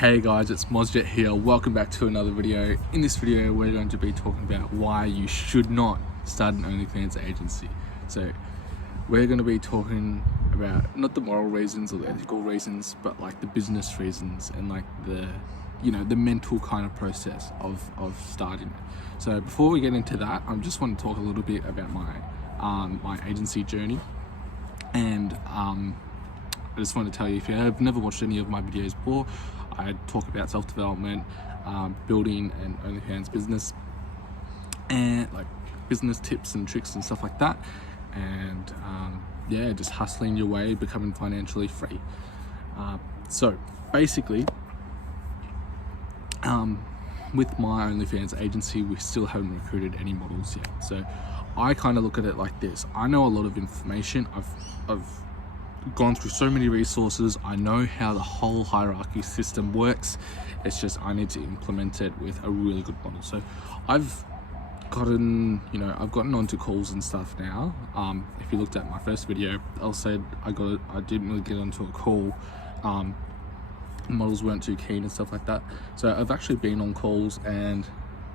Hey guys, it's Mozjet here. Welcome back to another video. In this video, we're going to be talking about why you should not start an OnlyFans agency. So we're going to be talking about not the moral reasons or the ethical reasons, but like the business reasons and like the mental kind of process of starting it. So before we get into that, I just want to talk a little bit about my agency journey. And I just want to tell you, if you have never watched any of my videos before, I talk about self-development, building an OnlyFans business, and like business tips and tricks and stuff like that. And yeah, just hustling your way, becoming financially free. So basically, with my OnlyFans agency, we still haven't recruited any models yet. So I kind of look at it like this. I know a lot of information. I've gone through so many resources. I know how the whole hierarchy system works. It's just I need to implement it with a really good model. So I've gotten onto calls and stuff now. If you looked at my first video, I said I didn't really get onto a call. Models weren't too keen and stuff like that. So I've actually been on calls, and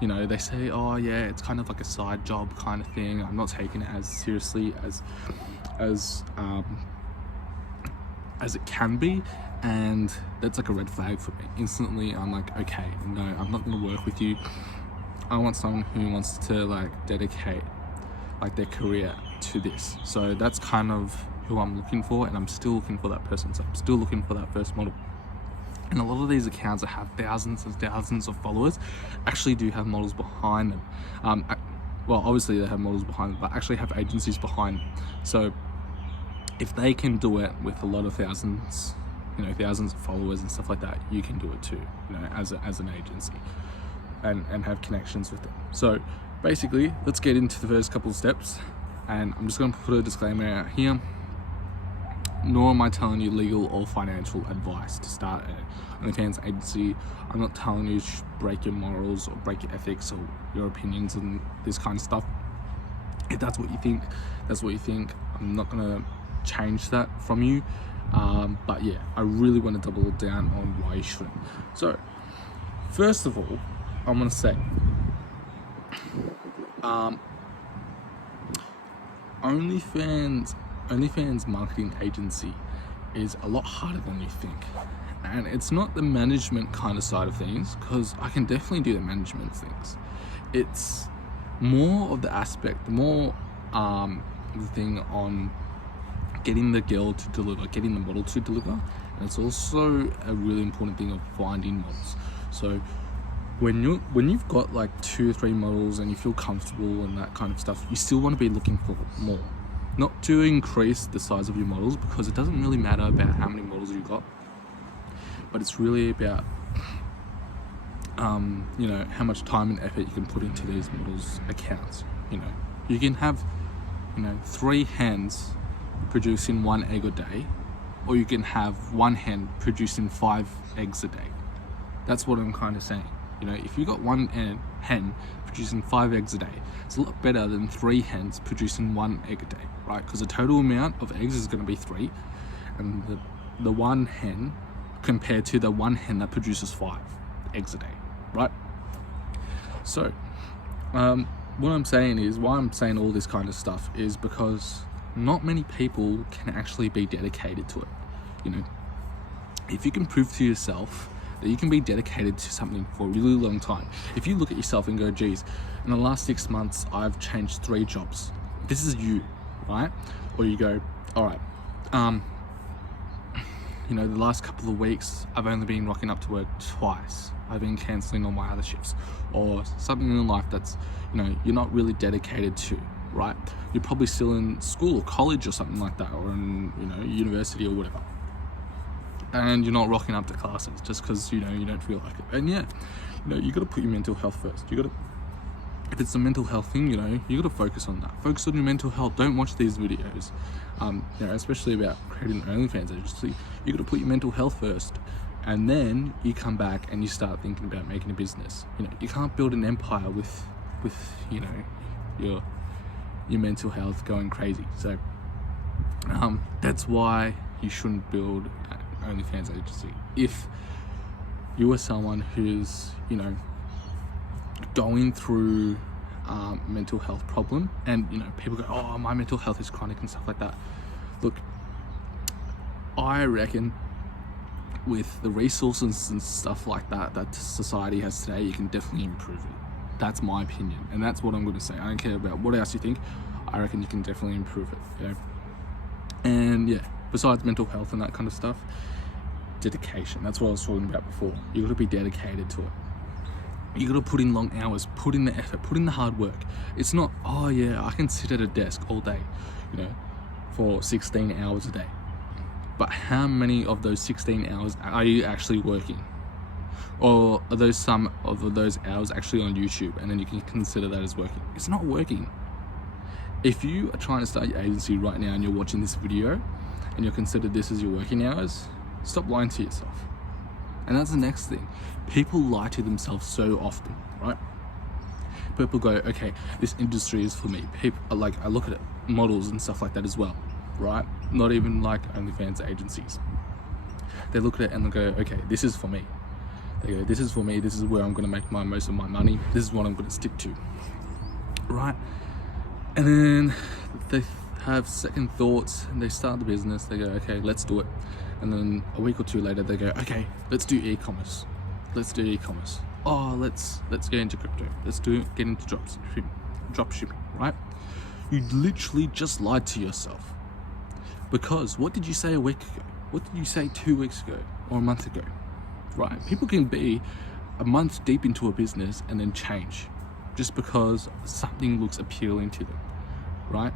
they say, oh yeah, it's kind of like a side job kind of thing. I'm not taking it as seriously as it can be, and that's like a red flag for me. Instantly I'm like, okay, no, I'm not going to work with you. I want someone who wants to like dedicate like their career to this. So that's kind of who I'm looking for, and I'm still looking for that person. So I'm still looking for that first model. And a lot of these accounts that have thousands and thousands of followers actually do have models behind them. Well, obviously they have models behind them, but actually have agencies behind them. So if they can do it with a lot of thousands of followers and stuff like that, you can do it too, as an agency, and have connections with them. So basically, let's get into the first couple of steps, and I'm just going to put a disclaimer out here. Nor am I telling you legal or financial advice to start an OnlyFans agency. I'm not telling you to break your morals or break your ethics or your opinions and this kind of stuff. If that's what you think, that's what you think. I'm not gonna change that from you. But yeah, I really want to double down on why you shouldn't. So first of all, I'm gonna say OnlyFans marketing agency is a lot harder than you think, and it's not the management kind of side of things, because I can definitely do the management things. It's more of the aspect, the thing on getting the girl to deliver, getting the model to deliver, and it's also a really important thing of finding models. So when you've got like 2 or 3 models and you feel comfortable and that kind of stuff, you still want to be looking for more. Not to increase the size of your models, because it doesn't really matter about how many models you got, but it's really about how much time and effort you can put into these models' accounts. You can have 3 hens producing 1 egg a day, or you can have 1 hen producing 5 eggs a day. That's what I'm kind of saying. If you got 1 hen producing 5 eggs a day, it's a lot better than 3 hens producing 1 egg a day, right? Because the total amount of eggs is going to be 3, and the 1 hen compared to the 1 hen that produces 5 eggs a day, right? So what I'm saying is, why I'm saying all this kind of stuff is because not many people can actually be dedicated to it. If you can prove to yourself that you can be dedicated to something for a really long time. If you look at yourself and go, geez, in the last 6 months, I've changed 3 jobs. This is you, right? Or you go, all right, the last couple of weeks, I've only been rocking up to work twice. I've been canceling all my other shifts, or something in life that's, you're not really dedicated to, right? You're probably still in school or college or something like that, or in, university or whatever. And you're not rocking up to classes just because you don't feel like it. And yeah, you got to put your mental health first. If it's a mental health thing, you got to focus on that. Focus on your mental health. Don't watch these videos, especially about creating an OnlyFans agency. You got to put your mental health first, and then you come back and you start thinking about making a business. You can't build an empire with your mental health going crazy. So that's why you shouldn't build an OnlyFans agency. If you are someone who's, you know, going through mental health problem, and you know, people go, oh, my mental health is chronic and stuff like that. Look, I reckon with the resources and stuff like that society has today, you can definitely improve it. That's my opinion, and that's what I'm going to say. I don't care about what else you think. I reckon you can definitely improve it, you know. And yeah, besides mental health and that kind of stuff, dedication. That's what I was talking about before. You got to be dedicated to it. You got to put in long hours, put in the effort, put in the hard work. It's not, oh yeah, I can sit at a desk all day, you know, for 16 hours a day. But how many of those 16 hours are you actually working? Or are those some of those hours actually on YouTube, and then you can consider that as working? It's not working. If you are trying to start your agency right now and you're watching this video and you're considered this as your working hours, stop lying to yourself. And that's the next thing. People lie to themselves so often, right? People go, okay, this industry is for me. People, like, I look at it, models and stuff like that as well, right? Not even like OnlyFans agencies. They look at it and they go, okay, this is for me. They go, this is for me. This is where I'm going to make most of my money. This is what I'm going to stick to, right? And then they have second thoughts and they start the business. They go, okay, let's do it. And then a week or two later, they go, okay, let's do e-commerce. Let's do e-commerce. Oh, let's get into crypto. Let's get into drop shipping, right? You literally just lied to yourself. Because what did you say a week ago? What did you say 2 weeks ago or a month ago? Right? People can be a month deep into a business and then change just because something looks appealing to them, right?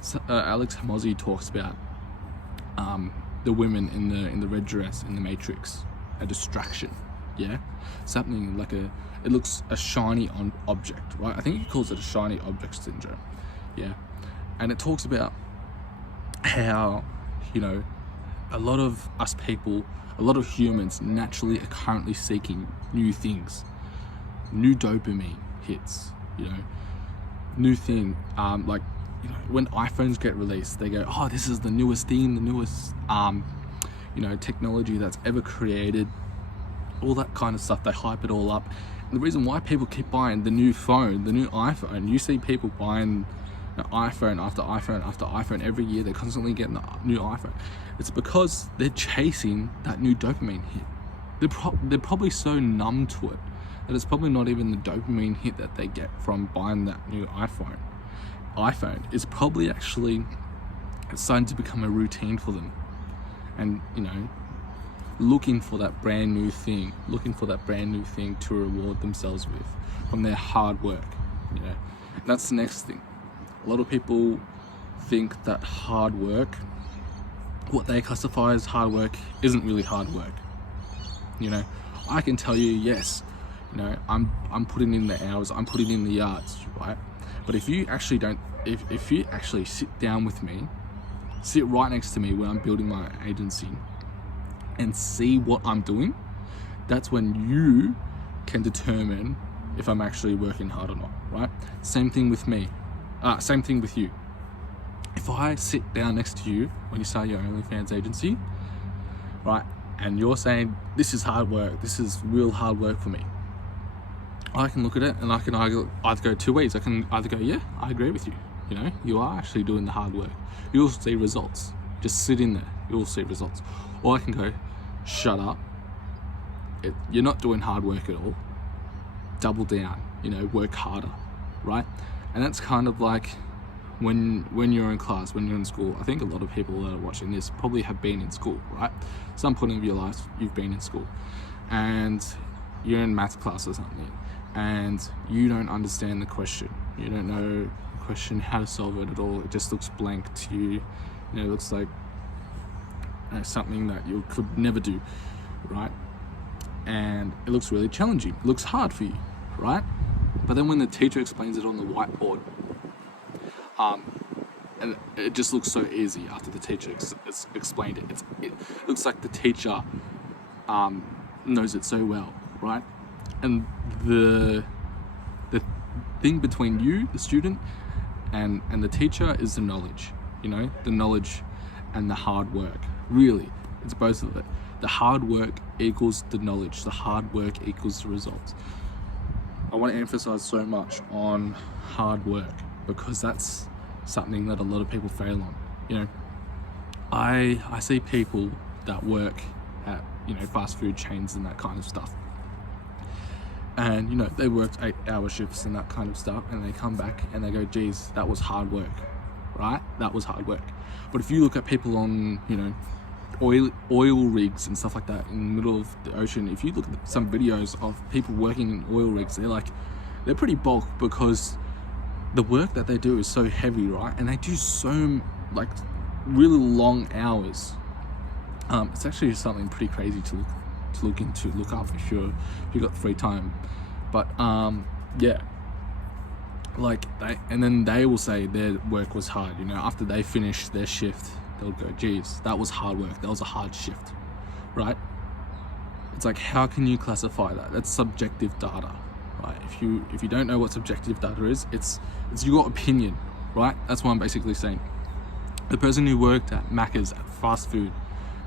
So, Alex Hamosi talks about the women in the red dress in the Matrix, a distraction, yeah, something like it looks a shiny object, right? I think he calls it a shiny object syndrome, yeah, and it talks about how, you know, a lot of us people, a lot of humans naturally are currently seeking new things, new dopamine hits, you know, new thing, like, you know, when iPhones get released, they go, oh, this is the newest thing, the newest, you know, technology that's ever created, all that kind of stuff. They hype it all up. And the reason why people keep buying the new phone, the new iPhone, you see people buying iPhone after iPhone after iPhone every year. They're constantly getting the new iPhone. It's because they're chasing that new dopamine hit. They're probably so numb to it that it's probably not even the dopamine hit that they get from buying that new iPhone is probably actually starting to become a routine for them, and you know, looking for that brand new thing to reward themselves with from their hard work, you know. And that's the next thing. A lot of people think that hard work, what they classify as hard work, isn't really hard work, you know. I can tell you, yes, you know, I'm putting in the hours, I'm putting in the yards, right? But if you actually if you actually sit down with me, sit right next to me when I'm building my agency and see what I'm doing, that's when you can determine if I'm actually working hard or not, right? Same thing with me, same thing with you. If I sit down next to you when you start your OnlyFans agency, right, and you're saying, this is hard work, this is real hard work for me, I can look at it and I can either go two ways. I can either go, yeah, I agree with you. You know, you are actually doing the hard work. You'll see results. Just sit in there. You'll see results. Or I can go, shut up. You're not doing hard work at all. Double down. You know, work harder, right? And that's kind of like when you're in class, when you're in school. I think a lot of people that are watching this probably have been in school, right? Some point of your life, you've been in school, and you're in math class or something, and you don't understand the question. You don't know the question, how to solve it at all. It just looks blank to you. You know, it looks like, you know, something that you could never do, right? And it looks really challenging. It looks hard for you, right? But then when the teacher explains it on the whiteboard, and it just looks so easy after the teacher explained it. It looks like the teacher knows it so well, right? And the thing between you, the student, and the teacher is the knowledge, you know, the knowledge and the hard work. Really, it's both of it. The hard work equals the knowledge. The hard work equals the results. I want to emphasize so much on hard work because that's something that a lot of people fail on. You know, I see people that work at, you know, fast food chains and that kind of stuff. And, you know, they worked 8-hour shifts and that kind of stuff, and they come back and they go, geez, that was hard work, right? That was hard work. But if you look at people on, you know, oil rigs and stuff like that in the middle of the ocean, if you look at some videos of people working in oil rigs, they're pretty bulk because the work that they do is so heavy, right? And they do so, like, really long hours. It's actually something pretty crazy to look up if you got free time. But yeah, like they will say their work was hard. You know, after they finish their shift, they'll go, geez, that was hard work, that was a hard shift, right? It's like, how can you classify that? That's subjective data, right? If you don't know what subjective data is, it's your opinion, right? That's what I'm basically saying. The person who worked at Macca's, at fast food,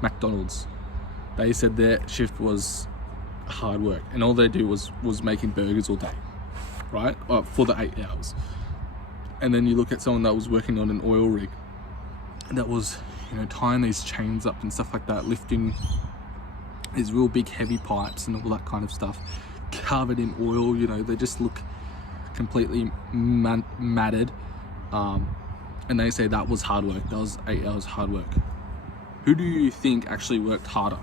McDonald's, they said their shift was hard work, and all they do was making burgers all day, right? For the 8 hours. And then you look at someone that was working on an oil rig, that was, you know, tying these chains up and stuff like that, lifting these real big heavy pipes and all that kind of stuff, covered in oil. You know, they just look completely matted. And they say that was hard work. That was 8 hours hard work. Who do you think actually worked harder?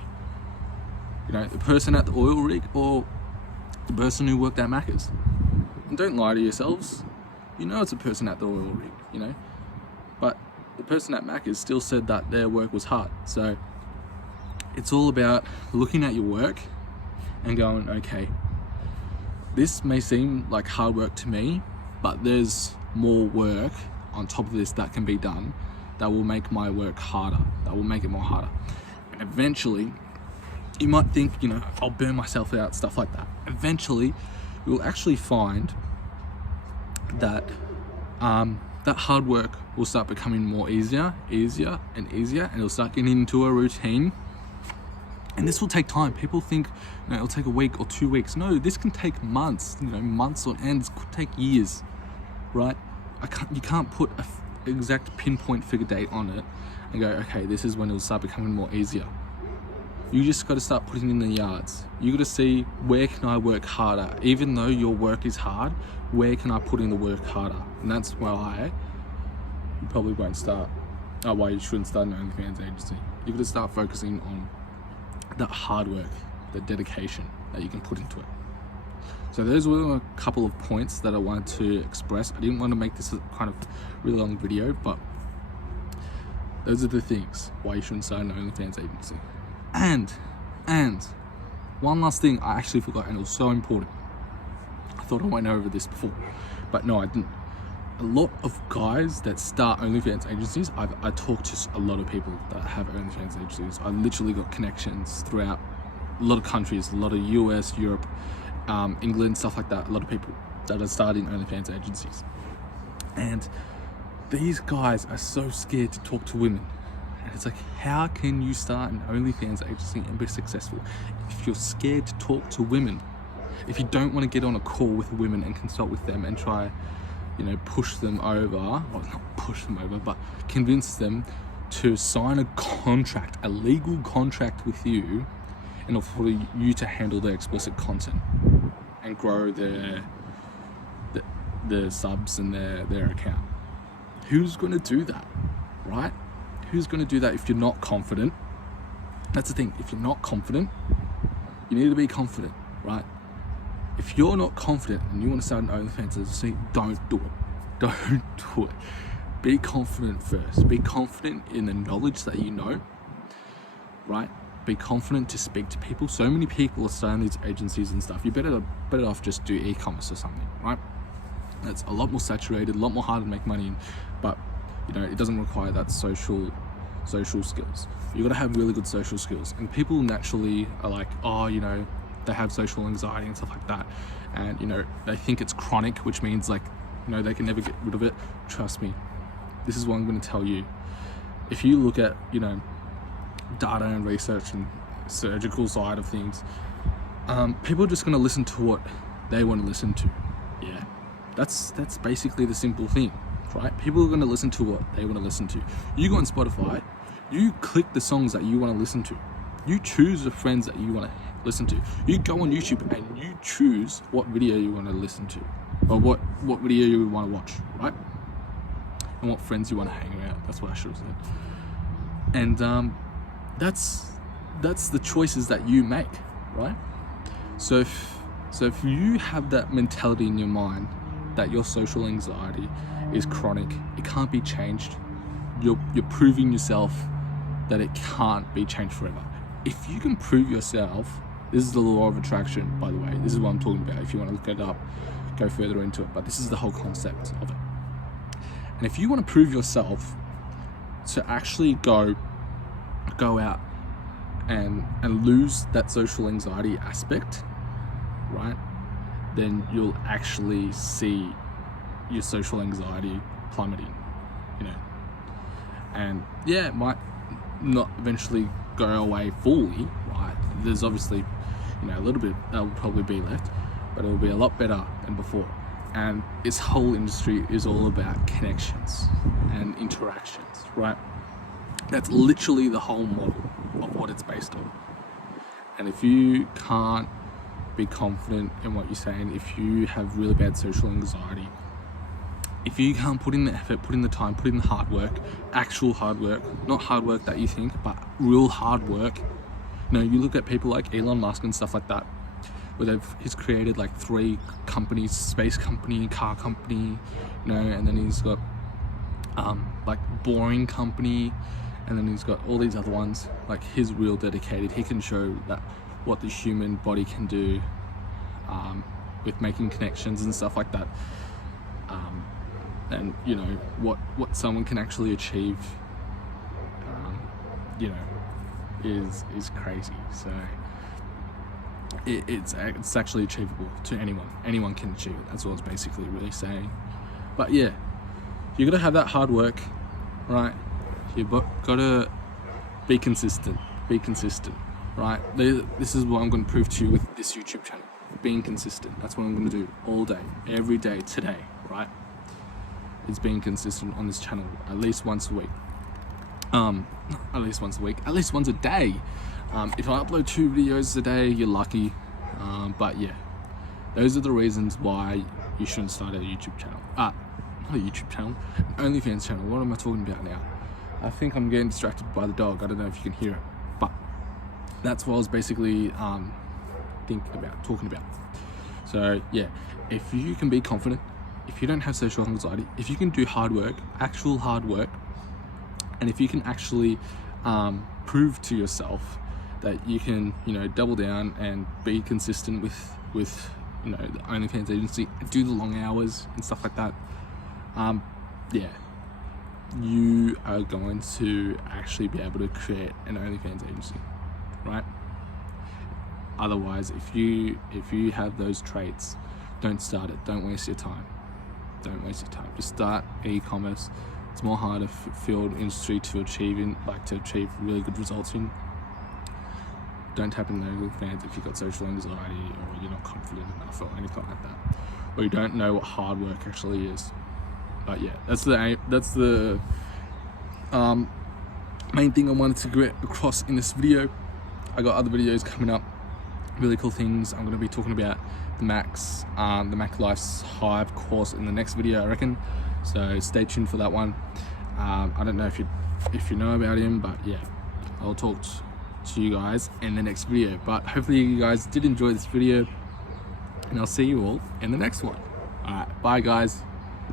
You know, the person at the oil rig or the person who worked at Macca's? And don't lie to yourselves. You know it's a person at the oil rig, you know. But the person at Macca's still said that their work was hard. So it's all about looking at your work and going, okay, this may seem like hard work to me, but there's more work on top of this that can be done that will make my work harder, that will make it more harder. And eventually, you might think, you know, I'll burn myself out, stuff like that. Eventually, you'll actually find that that hard work will start becoming more easier, and it'll start getting into a routine. And this will take time. People think, you know, it'll take a week or 2 weeks. No, this can take months, you know, months on end. It could take years, right? You can't put an exact pinpoint figure date on it and go, okay, this is when it'll start becoming more easier. You just got to start putting in the yards. You got to see, where can I work harder? Even though your work is hard, where can I put in the work harder? And that's why you probably won't start, why you shouldn't start an OnlyFans agency. You got to start focusing on that hard work, the dedication that you can put into it. So those were a couple of points that I wanted to express. I didn't want to make this a kind of really long video, but those are the things why you shouldn't start an OnlyFans agency. And one last thing I actually forgot, and it was so important. I thought I went over this before, but no, I didn't. A lot of guys that start OnlyFans agencies, I talk to a lot of people that have OnlyFans agencies. I literally got connections throughout a lot of countries, a lot of US, Europe, England, stuff like that. A lot of people that are starting OnlyFans agencies. And these guys are so scared to talk to women. And it's like, how can you start an OnlyFans agency and be successful if you're scared to talk to women? If you don't want to get on a call with women and consult with them and try, you know, push them over, or not push them over, but convince them to sign a contract, a legal contract with you, in order for you to handle their explicit content and grow their subs and their account. Who's going to do that, right? Who's going to do that if you're not confident? That's the thing. If you're not confident, you need to be confident, right? If you're not confident and you want to start an OnlyFans agency, don't do it. Don't do it. Be confident first. Be confident in the knowledge that you know, right? Be confident to speak to people. So many people are starting these agencies and stuff. You better off just do e-commerce or something, right? That's a lot more saturated, a lot more harder to make money in, but you know, it doesn't require that social skills. You got to have really good social skills. And people naturally are like, oh, you know, they have social anxiety and stuff like that, and you know, they think it's chronic, which means, like, you know, they can never get rid of it. Trust me, this is what I'm going to tell you. If you look at, you know, data and research and surgical side of things, people are just going to listen to what they want to listen to. Yeah, that's basically the simple thing, right? People are going to listen to what they want to listen to. You go on Spotify, you click the songs that you want to listen to. You choose the friends that you want to listen to. You go on YouTube and you choose what video you want to listen to, or what video you want to watch, right? And what friends you want to hang around. That's what I should have said. And that's the choices that you make, right? So if you have that mentality in your mind that your social anxiety is chronic, it can't be changed, you're proving yourself that it can't be changed forever. If you can prove yourself, this is the law of attraction, by the way. This is what I'm talking about. If you want to look it up, go further into it. But this is the whole concept of it. And if you want to prove yourself to actually go out and lose that social anxiety aspect, right, then you'll actually see your social anxiety plummeting, you know. And yeah, it might not eventually go away fully, right? There's obviously, you know, a little bit that will probably be left, but it'll be a lot better than before. And this whole industry is all about connections and interactions, right? That's literally the whole model of what it's based on. And if you can't be confident in what you're saying, if you have really bad social anxiety, if you can't put in the effort, put in the time, put in the hard work, actual hard work, not hard work that you think, but real hard work. You know, you look at people like Elon Musk and stuff like that, where he's created like 3 companies: space company, car company, you know, and then he's got like boring company, and then he's got all these other ones. Like, he's real dedicated. He can show that what the human body can do with making connections and stuff like that. And you know what someone can actually achieve, you know, is crazy. So it's actually achievable to anyone. Anyone can achieve it. That's what it's basically really saying. But yeah, you gotta have that hard work, right? You gotta be consistent. Be consistent, right? This is what I'm gonna prove to you with this YouTube channel. Being consistent. That's what I'm gonna do all day, every day, today, right? It's being consistent on this channel at least once a week. At least once a week, at least once a day. If I upload 2 videos a day, you're lucky. But yeah, those are the reasons why you shouldn't start a YouTube channel. Not a YouTube channel, an OnlyFans channel. What am I talking about now? I think I'm getting distracted by the dog. I don't know if you can hear it, but that's what I was basically talking about. So yeah, if you can be confident, if you don't have social anxiety, if you can do hard work, actual hard work, and if you can actually prove to yourself that you can, you know, double down and be consistent with you know, the OnlyFans Agency, do the long hours and stuff like that, yeah, you are going to actually be able to create an OnlyFans Agency, right? Otherwise, if you have those traits, don't start it. Don't waste your time. Don't waste your time. Just start e-commerce. It's more harder field industry to achieve really good results in. Don't tap in OnlyFans if you've got social anxiety, or you're not confident enough, or anything like that, or you don't know what hard work actually is. But yeah, that's the main thing I wanted to get across in this video. I got other videos coming up, really cool things. I'm going to be talking about the Mac Life's Hive course in the next video, I reckon. So stay tuned for that one. I don't know if you know about him, but yeah, I'll talk to you guys in the next video. But hopefully you guys did enjoy this video, and I'll see you all in the next one. Alright, bye guys.